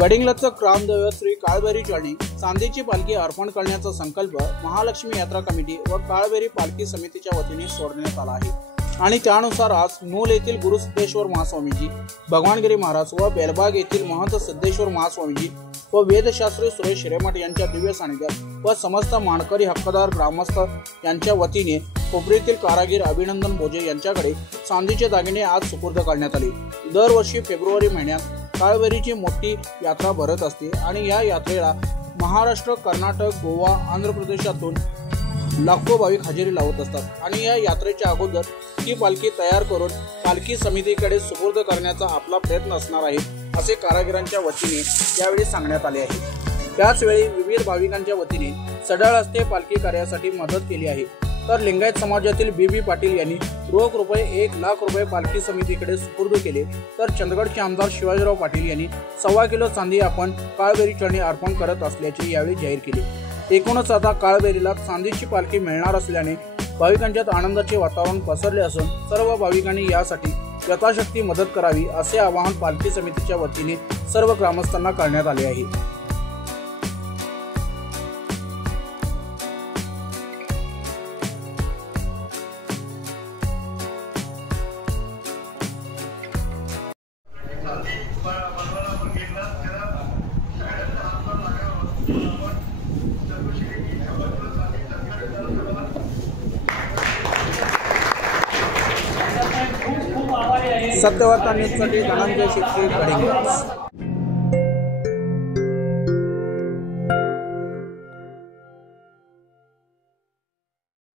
गडिंग्लजचं ग्रामदैव श्री काळभैरी चरणी चांदीची पालखी अर्पण करण्याचा संकल्प महालक्ष्मी यात्रा कमिटी व काळभैरी पालखी समितीच्या वतीने सोडण्यात आला आहे आणि त्यानुसार आज मूल येथील गुरुसिद्धेश्वर महास्वामीजी, भगवानगिरी महाराज व बेलबाग येथील महंत सिद्धेश्वर महास्वामीजी व वेदशास्त्री सुरेश हिरेमठ यांच्या दिव्य सानिध्यात व समस्त मानकरी हक्कदार ग्रामस्थ यांच्या वतीने कोपरीतील कारागीर अभिनंदन भोजे यांच्याकडे चांदीचे दागिने आज सुपूर्द करण्यात आले। दरवर्षी फेब्रुवारी महिन्यात काळभैरीची मोठी यात्रा भरत असते आणि या यात्रेला महाराष्ट्र, कर्नाटक, गोवा, आंध्र प्रदेशातून लाखो भाविक हजेरी लावत असतात आणि या यात्रेच्या अगोदर ही पालखी तयार करून पालखी समितीकडे सुपूर्द करण्याचा आपला प्रयत्न असणार आहे असे कारागिरांच्या वतीने यावेळी सांगण्यात आले आहे। त्याचवेळी विविध भाविकांच्या वतीने सढळ हस्ते पालखी कार्यासाठी मदत केली आहे। तर लिंगायत समाजातील बीबी पाटील यांनी रोख रुपये 1 लाख रुपये पालखी समितीकडे सुपूर्द केले। तर चंदगडचे आमदार शिवाजीराव पाटील यांनी 1.25 किलो चांदी आपण काळभैरी चरणी अर्पण करत असल्याचे यावेळी जाहीर केले। एकूणच आता काळभैरीला चांदीची पालखी मिळणार असल्याने भाविकांच्यात आनंदाचे वातावरण पसरले असून सर्व भाविकांनी यासाठी यथाशक्ती मदत करावी असे आवाहन पालखी समितीच्या वतीने सर्व ग्रामस्थांना करण्यात आले आहे। सत्यवार्ता न्यूजसाठी धनंजय शेट्टी, गडिंग्लज।